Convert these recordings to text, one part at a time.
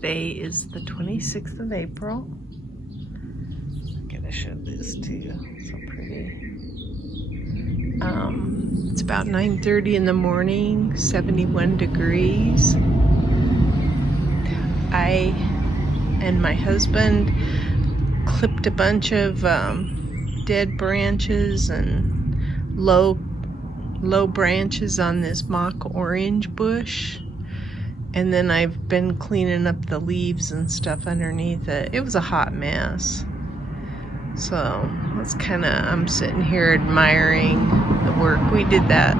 Today is the 26th of April. I'm gonna show this to you. So pretty. It's about 9:30 in the morning, 71 degrees. I and my husband clipped a bunch of dead branches and low branches on this mock orange bush. And then I've been cleaning up the leaves and stuff underneath it. It was a hot mess. So that's I'm sitting here admiring the work. We did that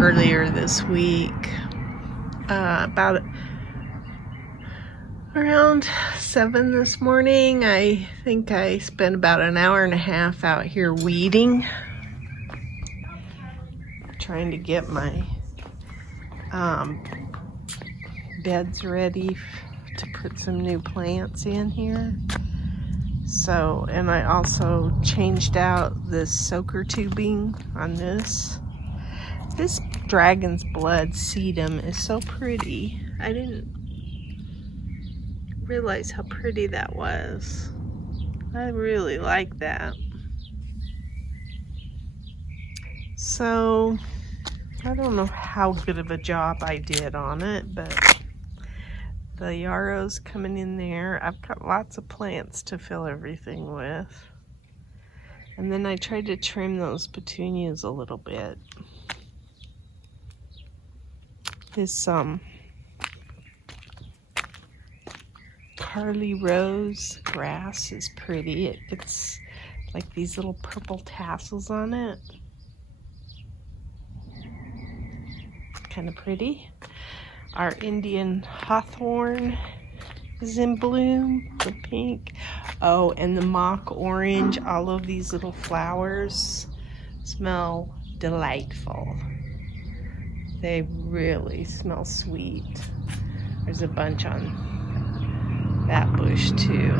earlier this week. About around 7 this morning. I think I spent about an hour and a half out here weeding. Trying to get my beds ready to put some new plants in here. So, and I also changed out this soaker tubing on this. This dragon's blood sedum is so pretty. I didn't realize how pretty that was. I really like that. So, I don't know how good of a job I did on it, but the yarrow's coming in there. I've got lots of plants to fill everything with. And then I tried to trim those petunias a little bit. This Carly Rose grass is pretty. It's like these little purple tassels on it. Kind of pretty. Our Indian hawthorn is in bloom, the pink. Oh, and the mock orange. All of these little flowers smell delightful. They really smell sweet. There's a bunch on that bush too.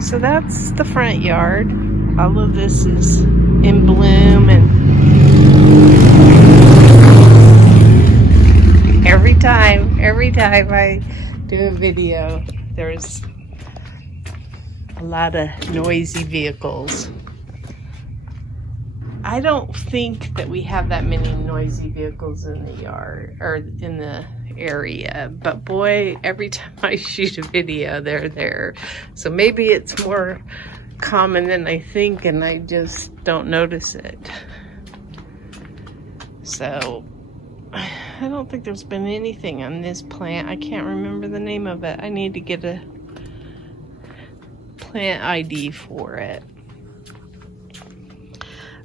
So that's the front yard. All of this is in bloom, and every time I do a video, there's a lot of noisy vehicles. I don't think that we have that many noisy vehicles in the yard or in the area, but boy, every time I shoot a video, they're there. So maybe it's more common than I think, and I just don't notice it. So I don't think there's been anything on this plant. I can't remember the name of it. I need to get a plant ID for it.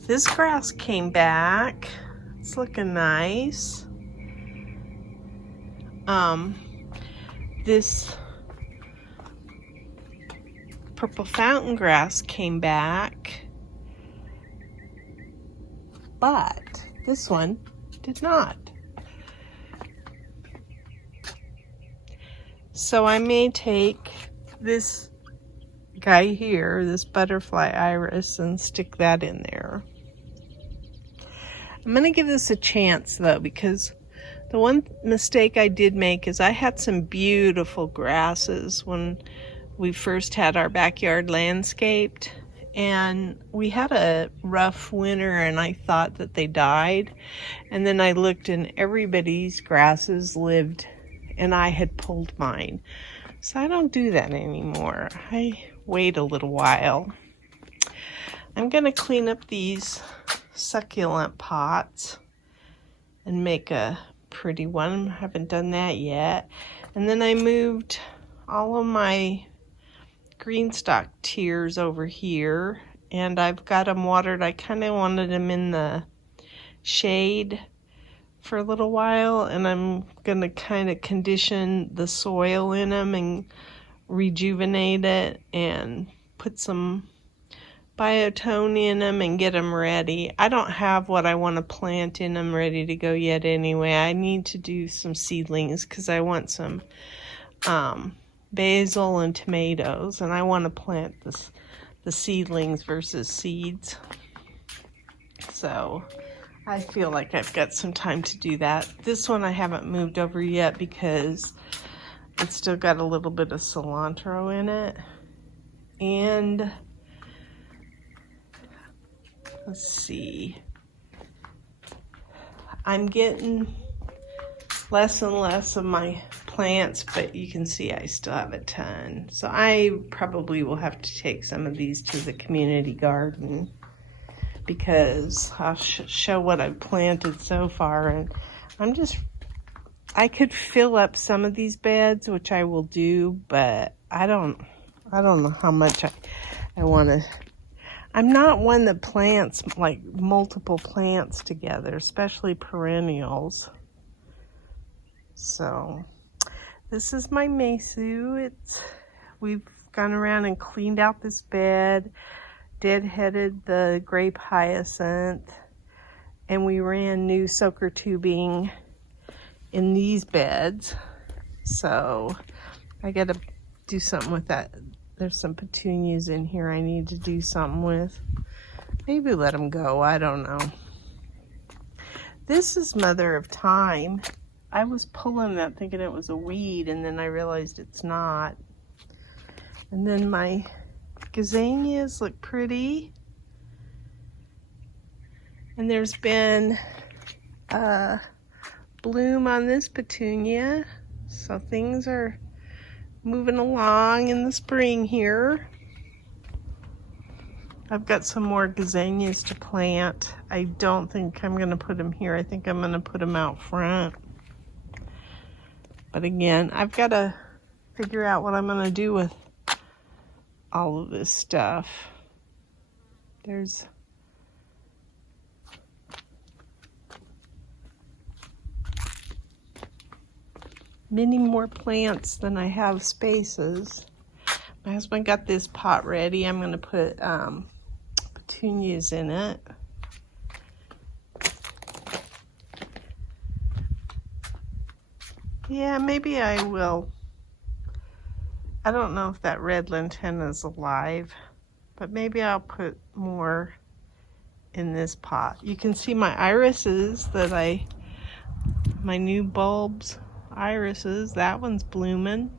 This grass came back. It's looking nice. This purple fountain grass came back, but this one did not. So I may take this guy here, this butterfly iris, and stick that in there. I'm gonna give this a chance though, because the one mistake I did make is I had some beautiful grasses when we first had our backyard landscaped, and we had a rough winter and I thought that they died, and then I looked and everybody's grasses lived and I had pulled mine. So I don't do that anymore. I wait a little while. I'm gonna clean up these succulent pots and make a pretty one. I haven't done that yet. And then I moved all of my GreenStalk tiers over here, and I've got them watered. I kind of wanted them in the shade for a little while, and I'm gonna kind of condition the soil in them and rejuvenate it and put some biotone in them and get them ready. I don't have what I want to plant in them ready to go yet anyway. I need to do some seedlings because I want some basil and tomatoes, and I want to plant the seedlings versus seeds. So I feel like I've got some time to do that. This one I haven't moved over yet because it's still got a little bit of cilantro in it. And let's see. I'm getting less and less of my plants, but you can see I still have a ton. So I probably will have to take some of these to the community garden, because I'll show what I've planted so far. And I could fill up some of these beds, which I will do, but I don't know how much I want to. I'm not one that plants like multiple plants together, especially perennials. So this is my Mesu. We've gone around and cleaned out this bed, deadheaded the grape hyacinth, and we ran new soaker tubing in these beds. So I gotta do something with that. There's some petunias in here I need to do something with. Maybe let them go, I don't know. This is Mother of Time. I was pulling that thinking it was a weed, and then I realized it's not. And then my gazanias look pretty. And there's been a bloom on this petunia. So things are moving along in the spring here. I've got some more gazanias to plant. I don't think I'm going to put them here. I think I'm going to put them out front. But again, I've got to figure out what I'm going to do with all of this stuff. There's many more plants than I have spaces. My husband got this pot ready. I'm going to put petunias in it. Yeah, maybe I will. I don't know if that red lantana is alive, but maybe I'll put more in this pot. You can see my irises my new bulbs, irises, that one's blooming.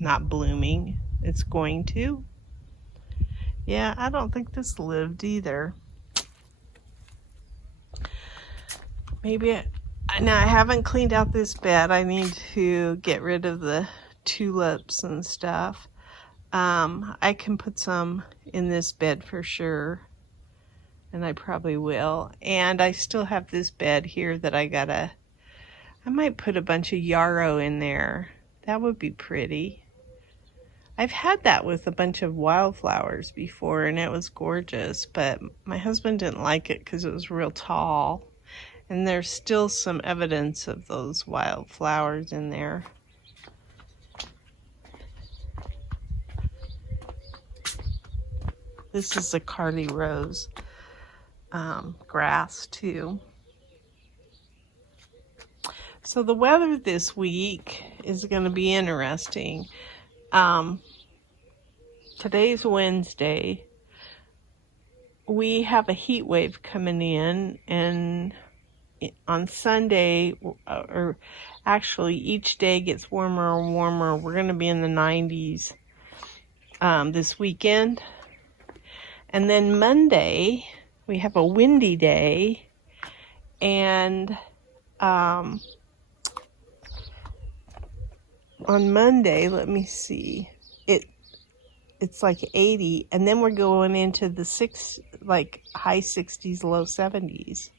Not blooming, it's going to. Yeah, I don't think this lived either. Now I haven't cleaned out this bed. I need to get rid of the tulips and stuff. I can put some in this bed for sure, and I probably will. And I still have this bed here that I might put a bunch of yarrow in there. That would be pretty. I've had that with a bunch of wildflowers before, and it was gorgeous, but my husband didn't like it because it was real tall. And there's still some evidence of those wildflowers in there. This is a Carly Rose grass too. So the weather this week is going to be interesting. Today's Wednesday. We have a heat wave coming in, and on Sunday, or actually each day gets warmer and warmer. We're going to be in the 90s this weekend. And then Monday, we have a windy day, and on Monday, let me see, it's like 80, and then we're going into the high 60s, low 70s.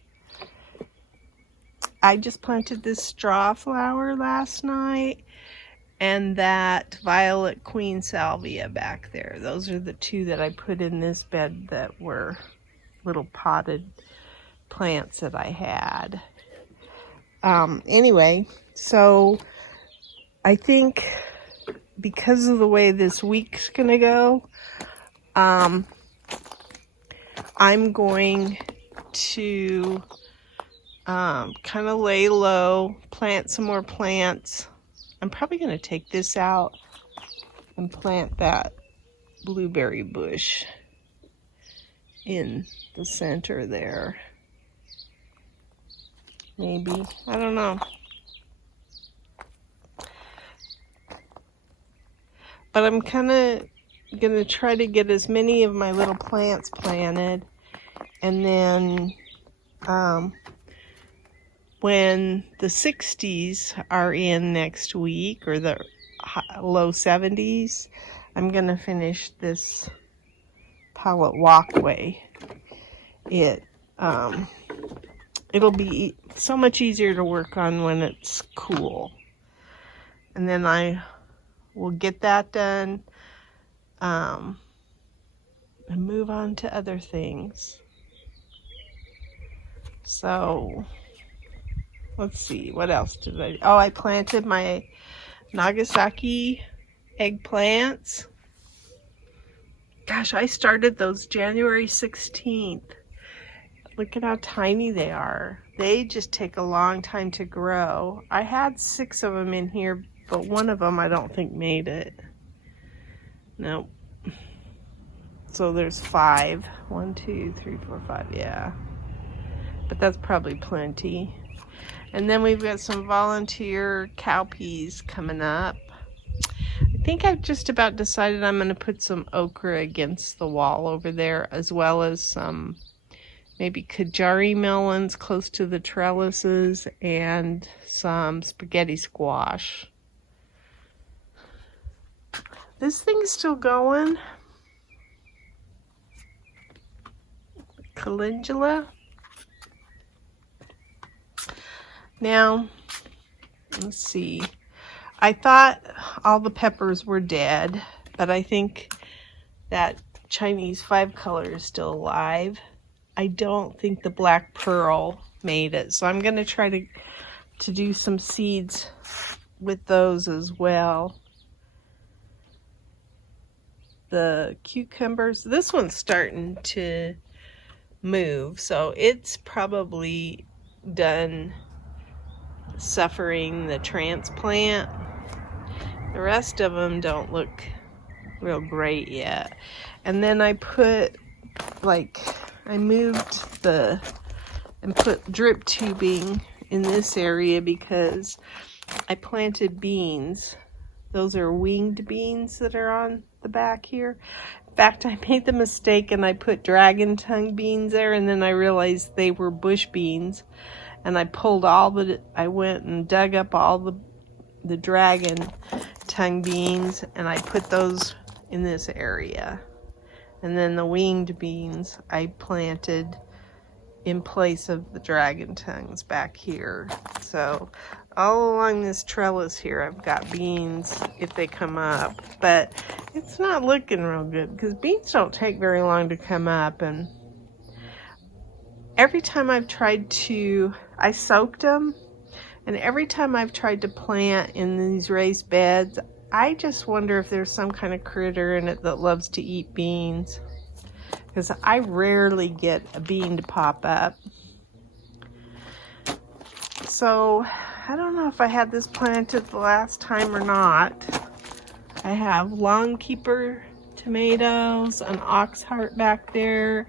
I just planted this straw flower last night, and that violet queen salvia back there. Those are the two that I put in this bed that were little potted plants that I had. Anyway, so I think because of the way this week's gonna go, I'm going to kind of lay low, plant some more plants. I'm probably going to take this out and plant that blueberry bush in the center there. maybe. I don't know. But I'm kind of going to try to get as many of my little plants planted. And then when the 60s are in next week, or the low 70s, I'm going to finish this pallet walkway. It'll be so much easier to work on when it's cool. And then I will get that done and move on to other things. So let's see, what else did I do? Oh, I planted my Nagasaki eggplants. Gosh, I started those January 16th. Look at how tiny they are. They just take a long time to grow. I had 6 of them in here, but one of them I don't think made it. Nope. So there's 5. 1, 2, 3, 4, 5, yeah. But that's probably plenty. And then we've got some volunteer cowpeas coming up. I think I've just about decided I'm going to put some okra against the wall over there, as well as some maybe Kajari melons close to the trellises, and some spaghetti squash. This thing's still going. Calendula. Now, let's see. I thought all the peppers were dead, but I think that Chinese 5-color is still alive. I don't think the black pearl made it, so I'm going to try to do some seeds with those as well. The cucumbers, this one's starting to move, so it's probably done suffering the transplant. The rest of them don't look real great yet. And then I put, I moved and put drip tubing in this area because I planted beans. Those are winged beans that are on the back here. In fact, I made the mistake and I put dragon tongue beans there, and then I realized they were bush beans. And I went and dug up all the dragon tongue beans, and I put those in this area. And then the winged beans I planted in place of the dragon tongues back here. So all along this trellis here, I've got beans if they come up, but it's not looking real good because beans don't take very long to come up. And every time I've tried to, I soaked them, and every time I've tried to plant in these raised beds, I just wonder if there's some kind of critter in it that loves to eat beans, because I rarely get a bean to pop up. So I don't know if I had this planted the last time or not. I have longkeeper tomatoes, an oxheart back there,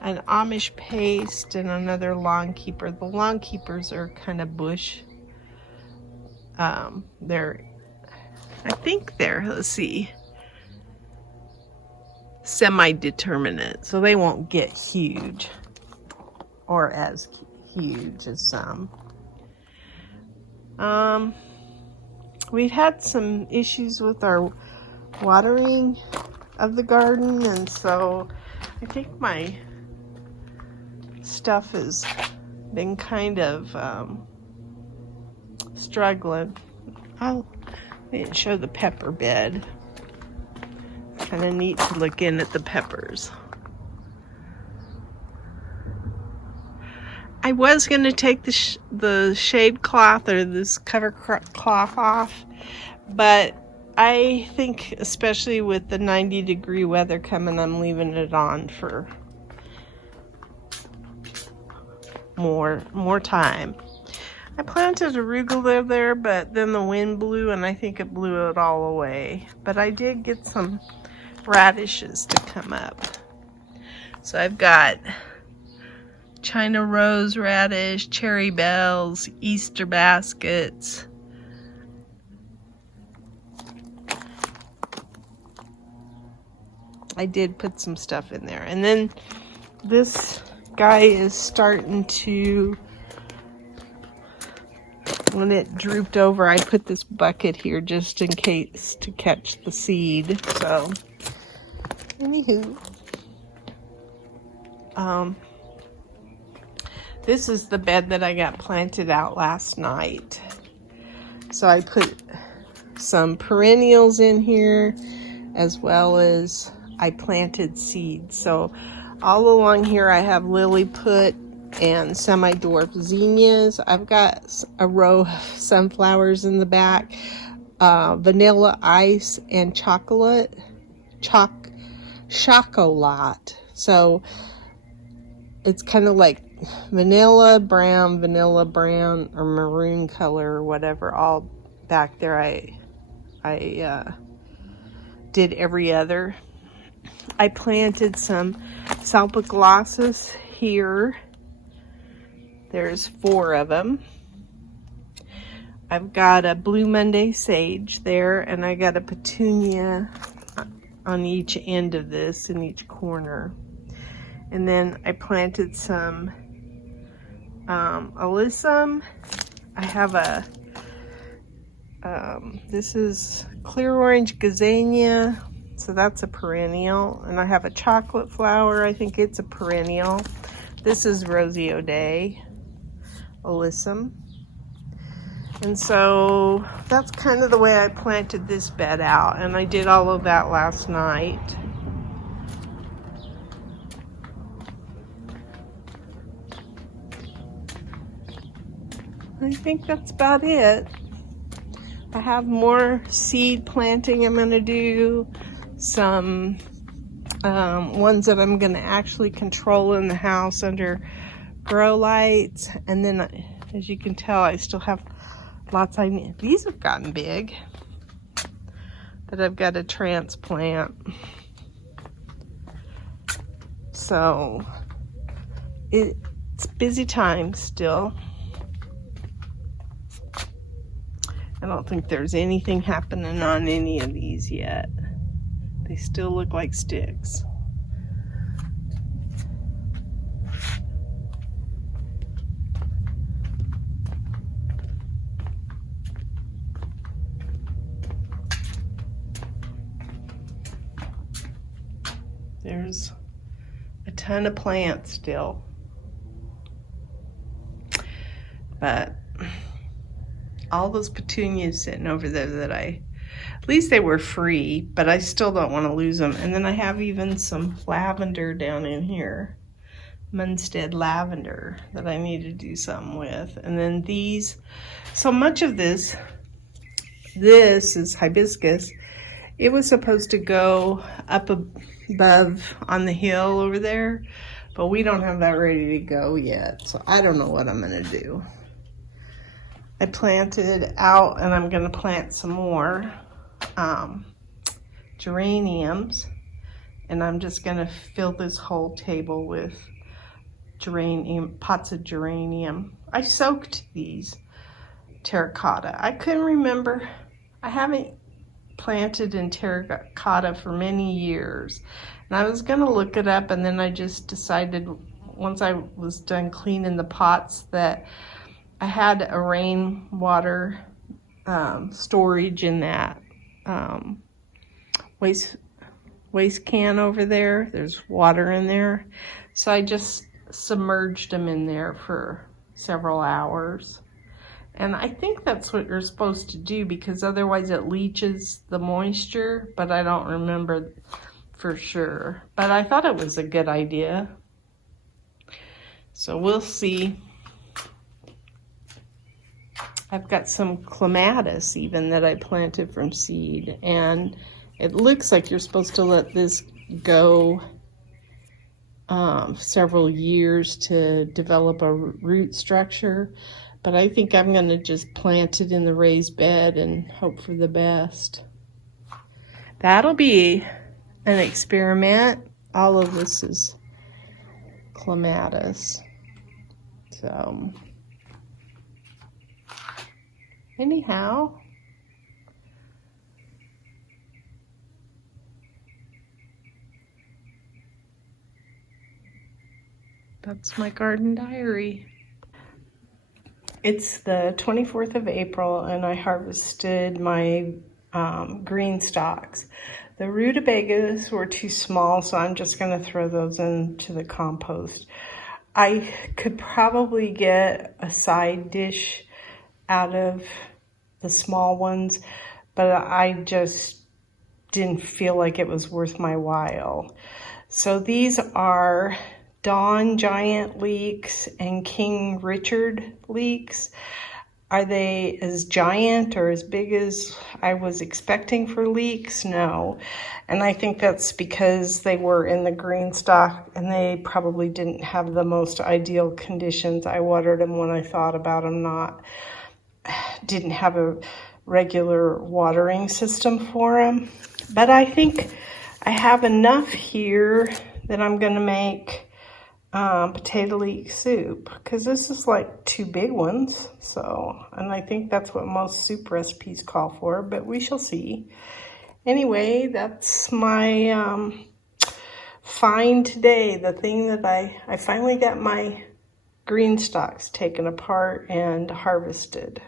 an Amish paste, and another longkeeper. The longkeepers are kind of bush. Let's see, semi-determinate, so they won't get huge or as huge as some. We've had some issues with our watering of the garden, and so I think my stuff has been kind of struggling. I didn't show the pepper bed. It's kind of neat to look in at the peppers. I was going to take the shade cloth or this cover cloth off, but I think, especially with the 90-degree weather coming, I'm leaving it on for more time. I planted arugula there, but then the wind blew and I think it blew it all away. But I did get some radishes to come up. So I've got China rose radish, cherry bells, Easter baskets. I did put some stuff in there. And then this guy is starting to, when it drooped over, I put this bucket here just in case to catch the seed. So, anywho. This is the bed that I got planted out last night. So I put some perennials in here, as well as I planted seeds. So all along here I have lily-put and semi-dwarf zinnias. I've got a row of sunflowers in the back, vanilla ice and chocolate. So it's kind of like vanilla brown, or maroon color, or whatever. All back there, I did every other. I planted some salpicolossus here. There's 4 of them. I've got a Blue Monday sage there, and I got a petunia on each end of this, in each corner. And then I planted some alyssum. I have a, this is clear orange gazania, so that's a perennial. And I have a chocolate flower, I think it's a perennial. This is Rosie O'Day, alyssum. And so that's kind of the way I planted this bed out, and I did all of that last night. I think that's about it. I have more seed planting I'm going to do. Some ones that I'm going to actually control in the house under grow lights. And then, as you can tell, I still have lots I need. These have gotten big that I've got to transplant. So it's busy time still. I don't think there's anything happening on any of these yet. They still look like sticks. There's a ton of plants still. But all those petunias sitting over there that at least they were free, but I still don't want to lose them. And then I have even some lavender down in here, Munstead lavender, that I need to do something with. And then these, so much of this is hibiscus. It was supposed to go up above on the hill over there, but we don't have that ready to go yet. So I don't know what I'm gonna do. I planted out, and I'm going to plant some more geraniums, and I'm just going to fill this whole table with pots of geranium. I soaked these terracotta. I couldn't remember. I haven't planted in terracotta for many years, and I was going to look it up, and then I just decided once I was done cleaning the pots that I had a rainwater storage in that waste can over there. There's water in there. So I just submerged them in there for several hours. And I think that's what you're supposed to do, because otherwise it leaches the moisture, but I don't remember for sure. But I thought it was a good idea. So we'll see. I've got some clematis even that I planted from seed, and it looks like you're supposed to let this go several years to develop a root structure, but I think I'm going to just plant it in the raised bed and hope for the best. That'll be an experiment. All of this is clematis. So anyhow, that's my garden diary. It's the 24th of April and I harvested my GreenStalks. The rutabagas were too small, so I'm just going to throw those into the compost. I could probably get a side dish out of the small ones, but I just didn't feel like it was worth my while. So these are Dawn Giant leeks and King Richard leeks. Are they as giant or as big as I was expecting for leeks? No. And I think that's because they were in the GreenStalk and they probably didn't have the most ideal conditions. I watered them when I thought about them, didn't have a regular watering system for them. But I think I have enough here that I'm going to make potato leek soup, because this is like 2 big ones. So, and I think that's what most soup recipes call for, but we shall see. Anyway, that's my find today. The thing that I finally got my GreenStalks taken apart and harvested.